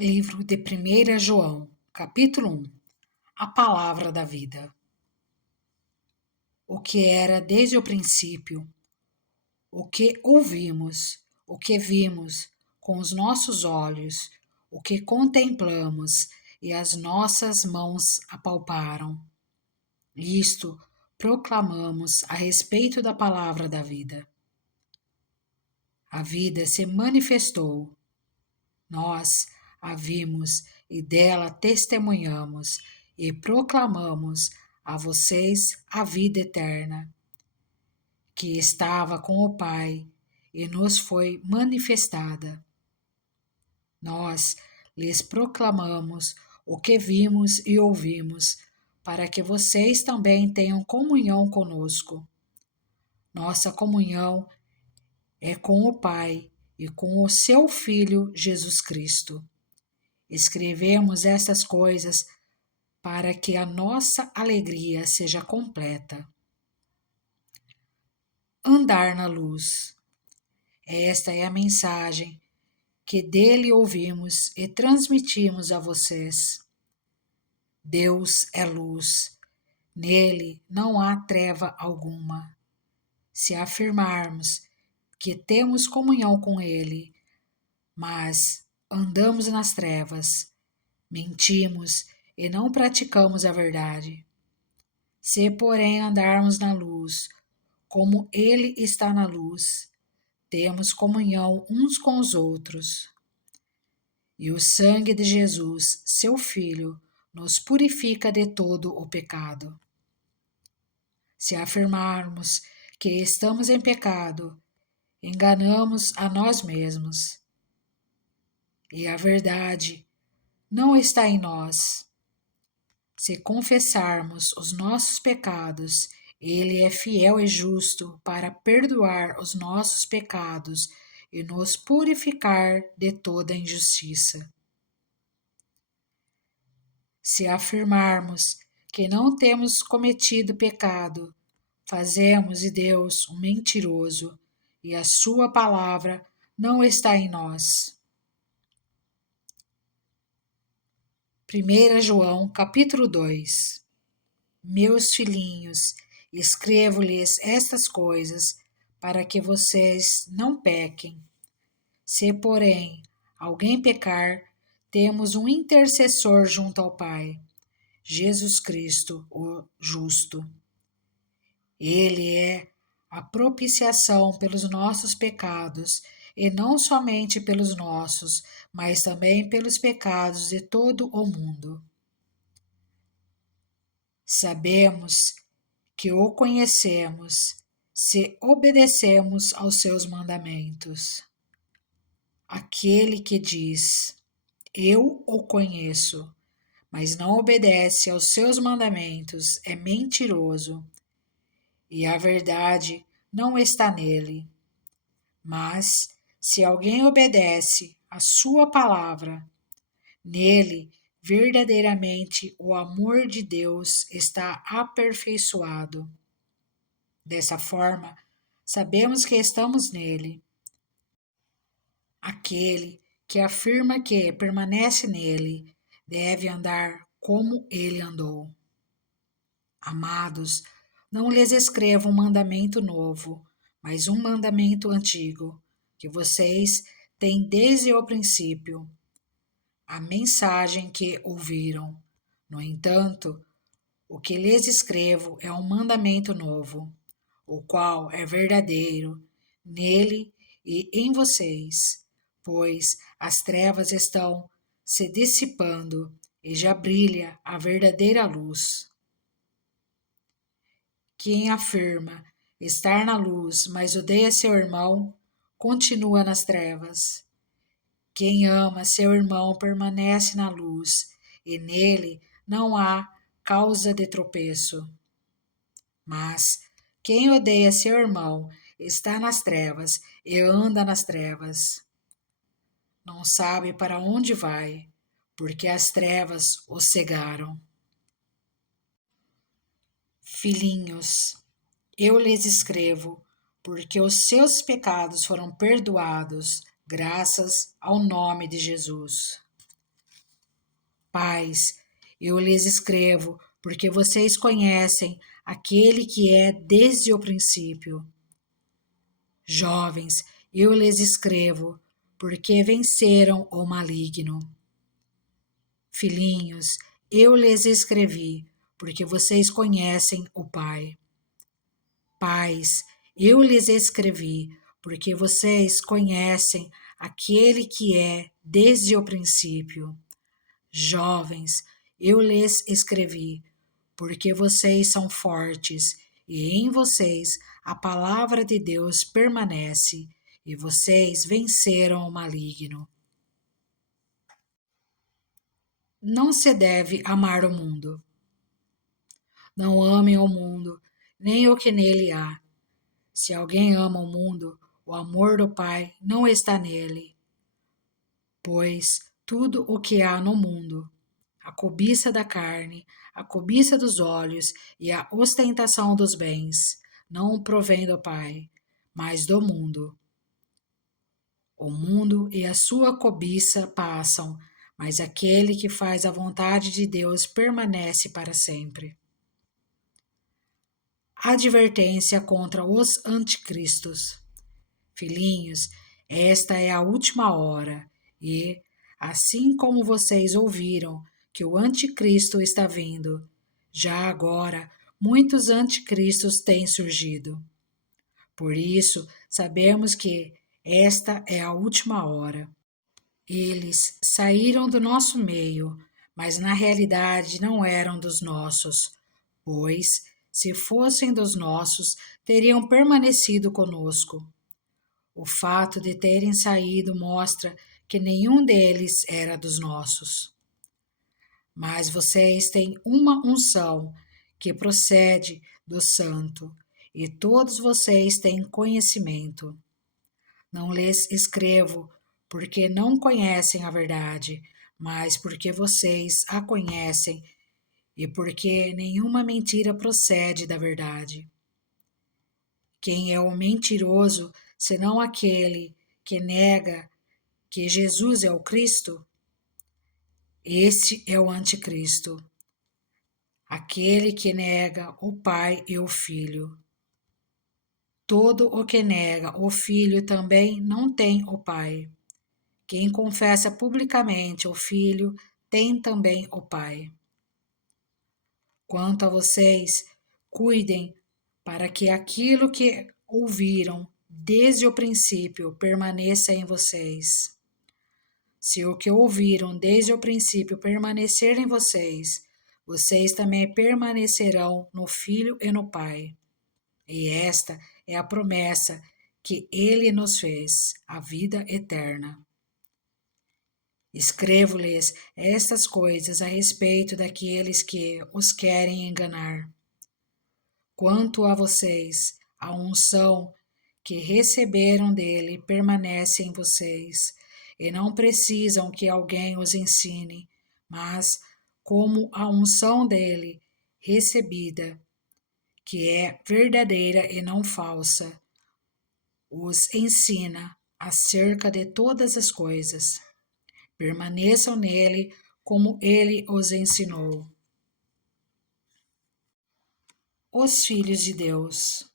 Livro de 1 João, capítulo 1. A palavra da vida. O que era desde o princípio, o que ouvimos, o que vimos com os nossos olhos, o que contemplamos e as nossas mãos apalparam. Isto proclamamos a respeito da palavra da vida. A vida se manifestou. Nós a vimos e dela testemunhamos e proclamamos a vocês a vida eterna, que estava com o Pai e nos foi manifestada. Nós lhes proclamamos o que vimos e ouvimos, para que vocês também tenham comunhão conosco. Nossa comunhão é com o Pai e com o seu Filho Jesus Cristo. Escrevemos estas coisas para que a nossa alegria seja completa. Andar na luz. Esta é a mensagem que dele ouvimos e transmitimos a vocês. Deus é luz. Nele não há treva alguma. Se afirmarmos que temos comunhão com ele, mas andamos nas trevas, mentimos e não praticamos a verdade. Se, porém, andarmos na luz, como ele está na luz, temos comunhão uns com os outros. E o sangue de Jesus, seu Filho, nos purifica de todo o pecado. Se afirmarmos que estamos em pecado, enganamos a nós mesmos. E a verdade não está em nós. Se confessarmos os nossos pecados, ele é fiel e justo para perdoar os nossos pecados e nos purificar de toda injustiça. Se afirmarmos que não temos cometido pecado, fazemos de Deus um mentiroso e a sua palavra não está em nós. 1 João, capítulo 2. Meus filhinhos, escrevo-lhes estas coisas para que vocês não pequem. Se, porém, alguém pecar, temos um intercessor junto ao Pai, Jesus Cristo, o justo. Ele é a propiciação pelos nossos pecados, e não somente pelos nossos, mas também pelos pecados de todo o mundo. Sabemos que o conhecemos se obedecemos aos seus mandamentos. Aquele que diz, eu o conheço, mas não obedece aos seus mandamentos, é mentiroso, e a verdade não está nele. Mas, se alguém obedece à sua palavra, nele verdadeiramente o amor de Deus está aperfeiçoado. Dessa forma, sabemos que estamos nele. Aquele que afirma que permanece nele deve andar como ele andou. Amados, não lhes escrevo um mandamento novo, mas um mandamento antigo, que vocês têm desde o princípio, a mensagem que ouviram. No entanto, o que lhes escrevo é um mandamento novo, o qual é verdadeiro nele e em vocês, pois as trevas estão se dissipando e já brilha a verdadeira luz. Quem afirma estar na luz, mas odeia seu irmão, continua nas trevas. Quem ama seu irmão permanece na luz, e nele não há causa de tropeço. Mas quem odeia seu irmão está nas trevas e anda nas trevas. Não sabe para onde vai, porque as trevas o cegaram. Filhinhos, eu lhes escrevo, porque os seus pecados foram perdoados, graças ao nome de Jesus. Pais, eu lhes escrevo, porque vocês conhecem aquele que é desde o princípio. Jovens, eu lhes escrevo, porque venceram o maligno. Filhinhos, eu lhes escrevi, porque vocês conhecem o Pai. Pais, eu lhes escrevi, porque vocês conhecem aquele que é desde o princípio. Jovens, eu lhes escrevi, porque vocês são fortes, e em vocês a palavra de Deus permanece, e vocês venceram o maligno. Não se deve amar o mundo. Não amem o mundo, nem o que nele há. Se alguém ama o mundo, o amor do Pai não está nele. Pois tudo o que há no mundo, a cobiça da carne, a cobiça dos olhos e a ostentação dos bens, não provém do Pai, mas do mundo. O mundo e a sua cobiça passam, mas aquele que faz a vontade de Deus permanece para sempre. Advertência contra os anticristos. Filhinhos, esta é a última hora, e, assim como vocês ouviram que o anticristo está vindo, já agora muitos anticristos têm surgido. Por isso, sabemos que esta é a última hora. Eles saíram do nosso meio, mas na realidade não eram dos nossos, pois, se fossem dos nossos, teriam permanecido conosco. O fato de terem saído mostra que nenhum deles era dos nossos. Mas vocês têm uma unção que procede do Santo, e todos vocês têm conhecimento. Não lhes escrevo porque não conhecem a verdade, mas porque vocês a conhecem e porque nenhuma mentira procede da verdade. Quem é o mentiroso, senão aquele que nega que Jesus é o Cristo? Este é o anticristo, aquele que nega o Pai e o Filho. Todo o que nega o Filho também não tem o Pai. Quem confessa publicamente o Filho tem também o Pai. Quanto a vocês, cuidem para que aquilo que ouviram desde o princípio permaneça em vocês. Se o que ouviram desde o princípio permanecer em vocês, vocês também permanecerão no Filho e no Pai. E esta é a promessa que Ele nos fez, a vida eterna. Escrevo-lhes estas coisas a respeito daqueles que os querem enganar. Quanto a vocês, a unção que receberam dele permanece em vocês, e não precisam que alguém os ensine, mas como a unção dele recebida, que é verdadeira e não falsa, os ensina acerca de todas as coisas. Permaneçam nele como ele os ensinou. Os filhos de Deus.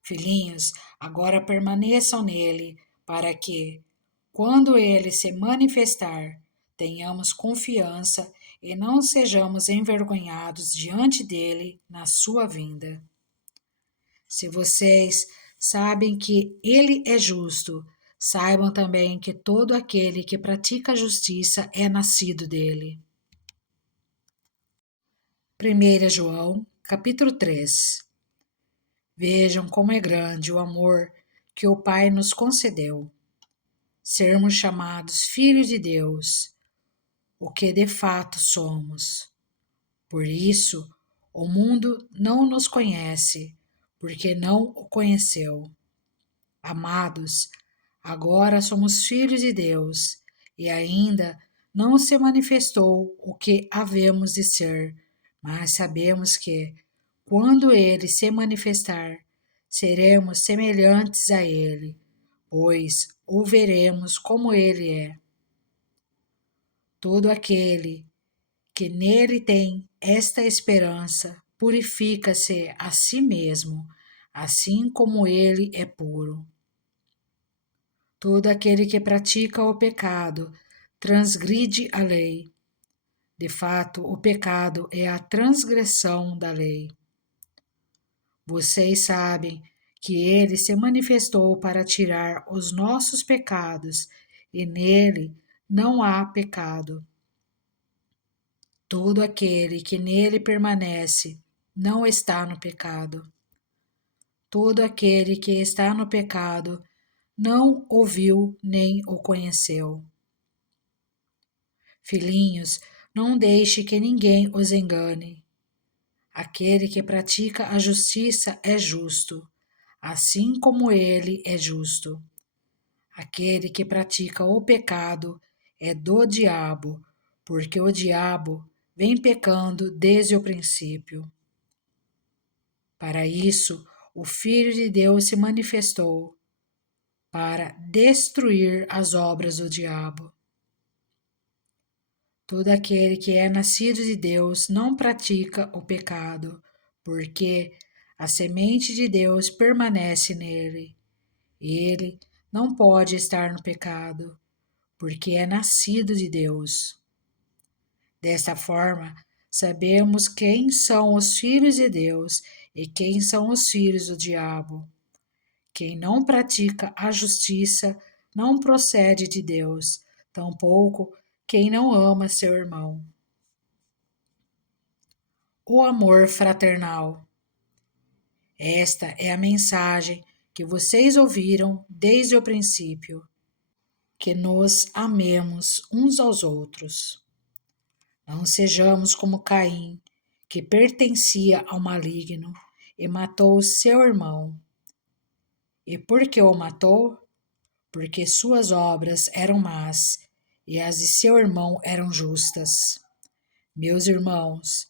Filhinhos, agora permaneçam nele, para que, quando ele se manifestar, tenhamos confiança e não sejamos envergonhados diante dele na sua vinda. Se vocês sabem que ele é justo, saibam também que todo aquele que pratica a justiça é nascido dele. 1 João, capítulo 3. Vejam como é grande o amor que o Pai nos concedeu, sermos chamados filhos de Deus, o que de fato somos. Por isso, o mundo não nos conhece, porque não o conheceu. Amados, agora somos filhos de Deus, e ainda não se manifestou o que havemos de ser, mas sabemos que, quando ele se manifestar, seremos semelhantes a ele, pois o veremos como ele é. Todo aquele que nele tem esta esperança purifica-se a si mesmo, assim como ele é puro. Todo aquele que pratica o pecado transgride a lei. De fato, o pecado é a transgressão da lei. Vocês sabem que ele se manifestou para tirar os nossos pecados, e nele não há pecado. Todo aquele que nele permanece não está no pecado. Todo aquele que está no pecado não o viu nem o conheceu. Filhinhos, não deixe que ninguém os engane. Aquele que pratica a justiça é justo, assim como ele é justo. Aquele que pratica o pecado é do diabo, porque o diabo vem pecando desde o princípio. Para isso, o Filho de Deus se manifestou, para destruir as obras do diabo. Todo aquele que é nascido de Deus não pratica o pecado, porque a semente de Deus permanece nele. Ele não pode estar no pecado, porque é nascido de Deus. Desta forma, sabemos quem são os filhos de Deus e quem são os filhos do diabo. Quem não pratica a justiça não procede de Deus, tampouco quem não ama seu irmão. O amor fraternal. Esta é a mensagem que vocês ouviram desde o princípio, que nos amemos uns aos outros. Não sejamos como Caim, que pertencia ao maligno e matou seu irmão. E por que o matou? Porque suas obras eram más e as de seu irmão eram justas. Meus irmãos,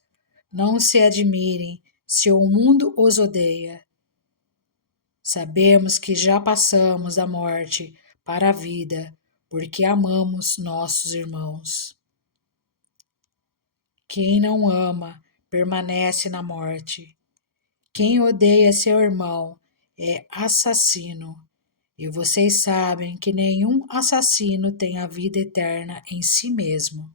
não se admirem se o mundo os odeia. Sabemos que já passamos da morte para a vida, porque amamos nossos irmãos. Quem não ama permanece na morte. Quem odeia seu irmão é assassino, e vocês sabem que nenhum assassino tem a vida eterna em si mesmo.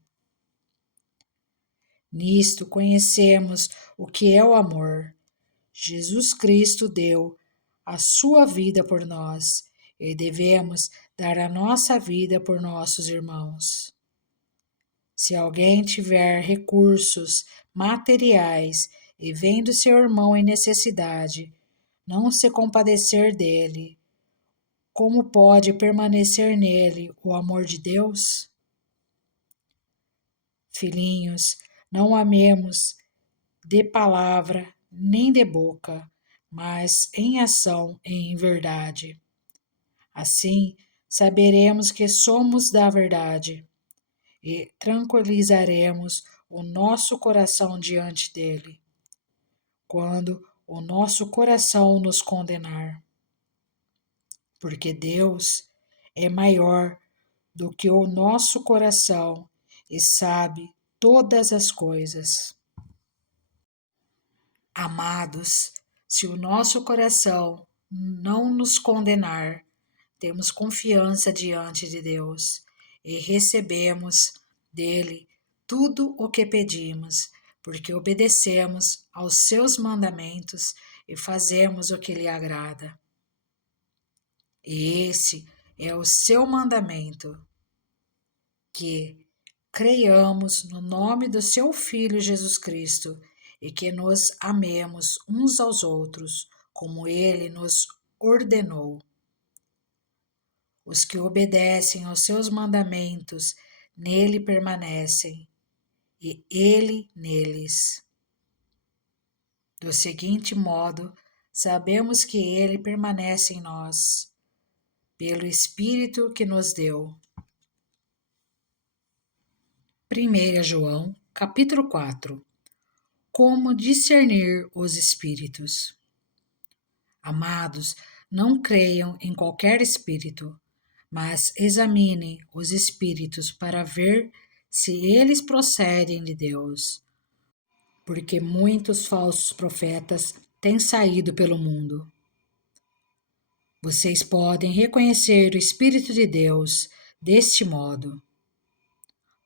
Nisto conhecemos o que é o amor. Jesus Cristo deu a sua vida por nós e devemos dar a nossa vida por nossos irmãos. Se alguém tiver recursos materiais e vendo seu irmão em necessidade, não se compadecer dele, como pode permanecer nele o amor de Deus? Filhinhos, não amemos de palavra nem de boca, mas em ação e em verdade. Assim, saberemos que somos da verdade e tranquilizaremos o nosso coração diante dele, quando o nosso coração nos condenar. Porque Deus é maior do que o nosso coração e sabe todas as coisas. Amados, se o nosso coração não nos condenar, temos confiança diante de Deus e recebemos dele tudo o que pedimos, porque obedecemos aos seus mandamentos e fazemos o que lhe agrada. E esse é o seu mandamento, que creiamos no nome do seu Filho Jesus Cristo e que nos amemos uns aos outros, como ele nos ordenou. Os que obedecem aos seus mandamentos nele permanecem, e ele neles. Do seguinte modo, sabemos que ele permanece em nós, pelo Espírito que nos deu. 1 João, capítulo 4. Como discernir os espíritos? Amados, não creiam em qualquer espírito, mas examinem os espíritos para ver se eles procedem de Deus, porque muitos falsos profetas têm saído pelo mundo. Vocês podem reconhecer o Espírito de Deus deste modo.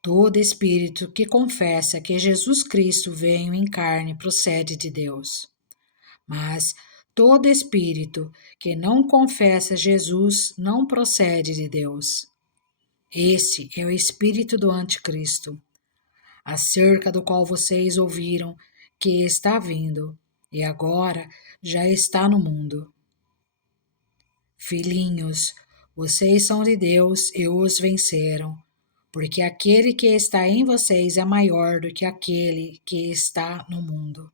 Todo espírito que confessa que Jesus Cristo veio em carne procede de Deus. Mas todo espírito que não confessa Jesus não procede de Deus. Este é o espírito do anticristo, acerca do qual vocês ouviram que está vindo, e agora já está no mundo. Filhinhos, vocês são de Deus e os venceram, porque aquele que está em vocês é maior do que aquele que está no mundo.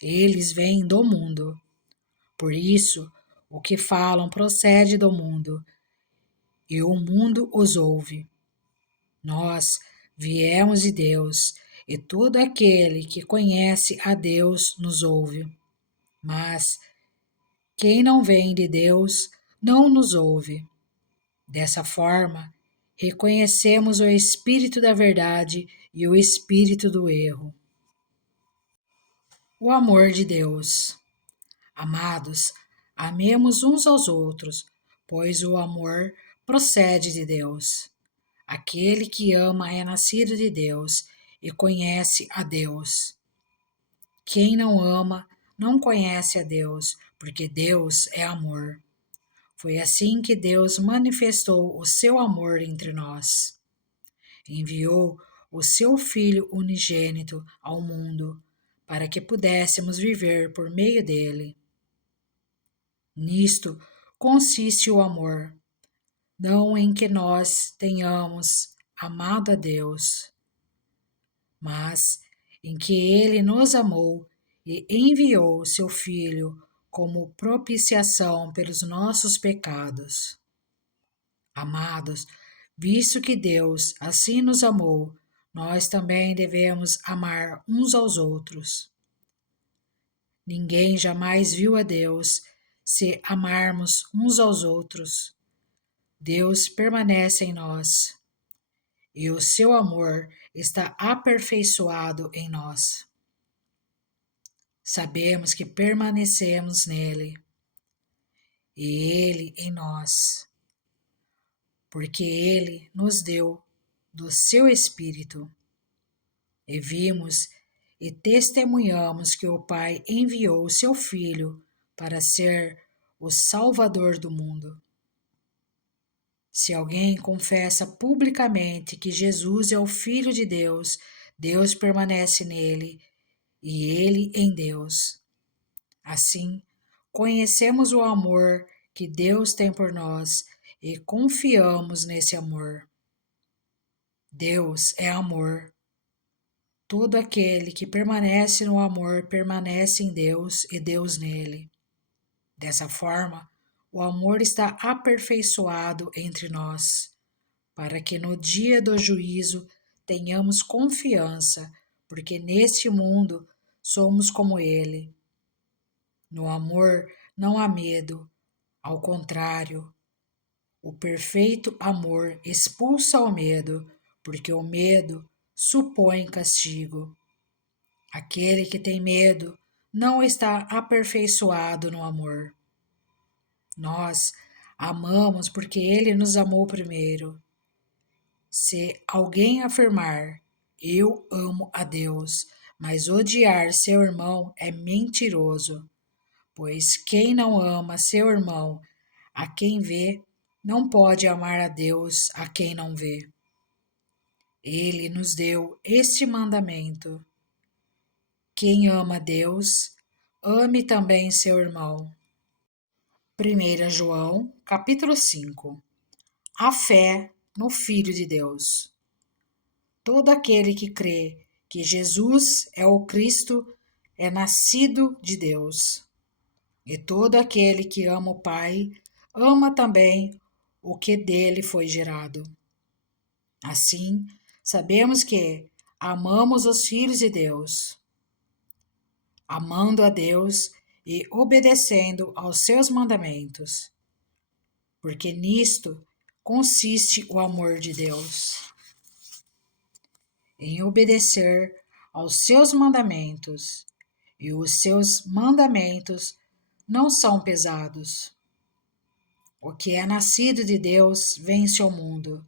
Eles vêm do mundo, por isso o que falam procede do mundo, e o mundo os ouve. Nós viemos de Deus, e todo aquele que conhece a Deus nos ouve. Mas quem não vem de Deus não nos ouve. Dessa forma, reconhecemos o espírito da verdade e o espírito do erro. O amor de Deus. Amados, amemos uns aos outros, pois o amor procede de Deus. Aquele que ama é nascido de Deus e conhece a Deus. Quem não ama não conhece a Deus, porque Deus é amor. Foi assim que Deus manifestou o seu amor entre nós. Enviou o seu Filho unigênito ao mundo, para que pudéssemos viver por meio dele. Nisto consiste o amor, não em que nós tenhamos amado a Deus, mas em que ele nos amou e enviou seu Filho como propiciação pelos nossos pecados. Amados, visto que Deus assim nos amou, nós também devemos amar uns aos outros. Ninguém jamais viu a Deus. Se amarmos uns aos outros, Deus permanece em nós e o seu amor está aperfeiçoado em nós. Sabemos que permanecemos nele e ele em nós, porque ele nos deu do seu Espírito. E vimos e testemunhamos que o Pai enviou o seu Filho para ser o Salvador do mundo. Se alguém confessa publicamente que Jesus é o Filho de Deus, Deus permanece nele e ele em Deus. Assim, conhecemos o amor que Deus tem por nós e confiamos nesse amor. Deus é amor. Todo aquele que permanece no amor permanece em Deus e Deus nele. Dessa forma, o amor está aperfeiçoado entre nós, para que no dia do juízo tenhamos confiança, porque neste mundo somos como ele. No amor não há medo, ao contrário, o perfeito amor expulsa o medo, porque o medo supõe castigo. Aquele que tem medo não está aperfeiçoado no amor. Nós amamos porque ele nos amou primeiro. Se alguém afirmar, eu amo a Deus, mas odiar seu irmão é mentiroso, pois quem não ama seu irmão, a quem vê, não pode amar a Deus a quem não vê. Ele nos deu este mandamento: quem ama a Deus, ame também seu irmão. 1 João, capítulo 5. A fé no Filho de Deus. Todo aquele que crê que Jesus é o Cristo é nascido de Deus. E todo aquele que ama o Pai ama também o que dele foi gerado. Assim, sabemos que amamos os filhos de Deus, amando a Deus e obedecendo aos seus mandamentos, porque nisto consiste o amor de Deus. em obedecer aos seus mandamentos, e os seus mandamentos não são pesados. O que é nascido de Deus vence o mundo,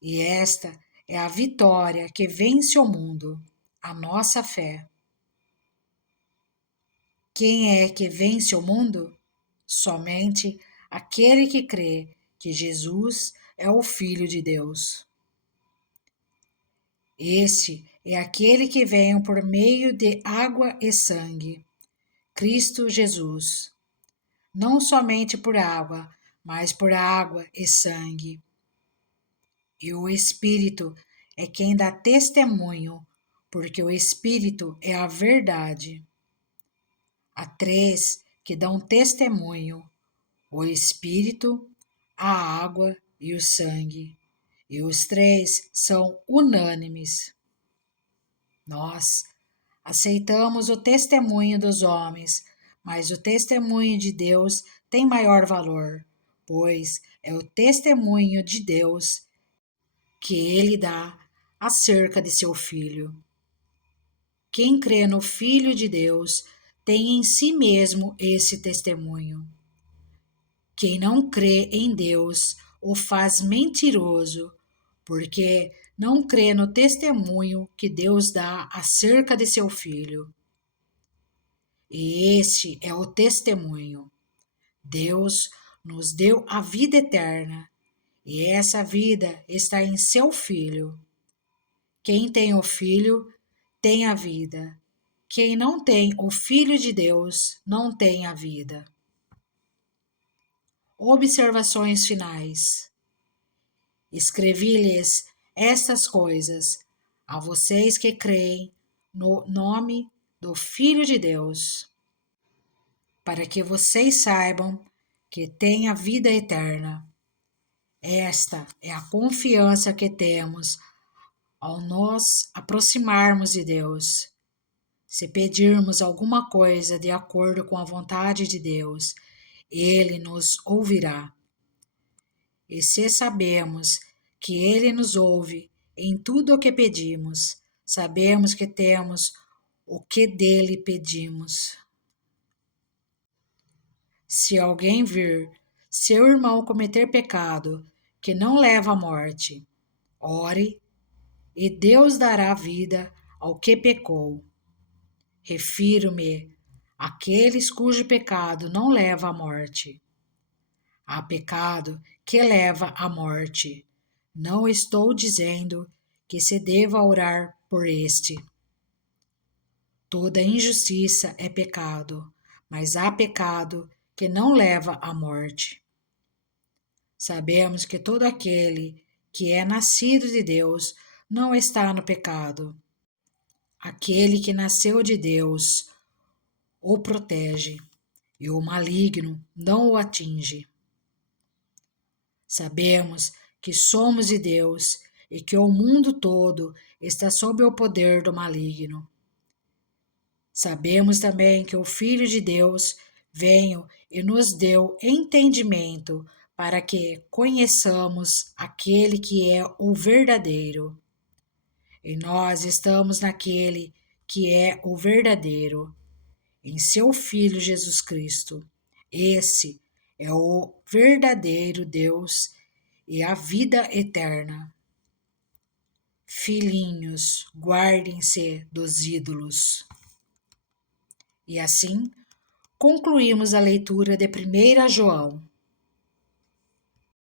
e esta é a vitória que vence o mundo, a nossa fé. Quem é que vence o mundo? Somente aquele que crê que Jesus é o Filho de Deus. Este é aquele que veio por meio de água e sangue, Cristo Jesus. Não somente por água, mas por água e sangue. E o Espírito é quem dá testemunho, porque o Espírito é a verdade. Há três que dão testemunho: o Espírito, a água e o sangue. E os três são unânimes. Nós aceitamos o testemunho dos homens, mas o testemunho de Deus tem maior valor, pois é o testemunho de Deus que ele dá acerca de seu Filho. Quem crê no Filho de Deus tem em si mesmo esse testemunho. Quem não crê em Deus o faz mentiroso, porque não crê no testemunho que Deus dá acerca de seu Filho. E este é o testemunho. Deus nos deu a vida eterna, e essa vida está em seu Filho. Quem tem o Filho tem a vida. Quem não tem o Filho de Deus não tem a vida. Observações finais. Escrevi-lhes estas coisas a vocês que creem no nome do Filho de Deus, para que vocês saibam que têm a vida eterna. Esta é a confiança que temos ao nos aproximarmos de Deus. Se pedirmos alguma coisa de acordo com a vontade de Deus, Ele nos ouvirá. E se sabemos que Ele nos ouve em tudo o que pedimos, sabemos que temos o que dele pedimos. Se alguém vir seu irmão cometer pecado que não leva à morte, ore, e Deus dará vida ao que pecou. Refiro-me àqueles cujo pecado não leva à morte. Há pecado que leva à morte. Não estou dizendo que se deva orar por este. Toda injustiça é pecado, mas há pecado que não leva à morte. Sabemos que todo aquele que é nascido de Deus não está no pecado. Aquele que nasceu de Deus o protege, e o maligno não o atinge. Sabemos que somos de Deus e que o mundo todo está sob o poder do maligno. Sabemos também que o Filho de Deus veio e nos deu entendimento para que conheçamos aquele que é o verdadeiro. E nós estamos naquele que é o verdadeiro, em seu Filho Jesus Cristo. Esse é o verdadeiro Deus e a vida eterna. Filhinhos, guardem-se dos ídolos. E assim, concluímos a leitura de 1 João.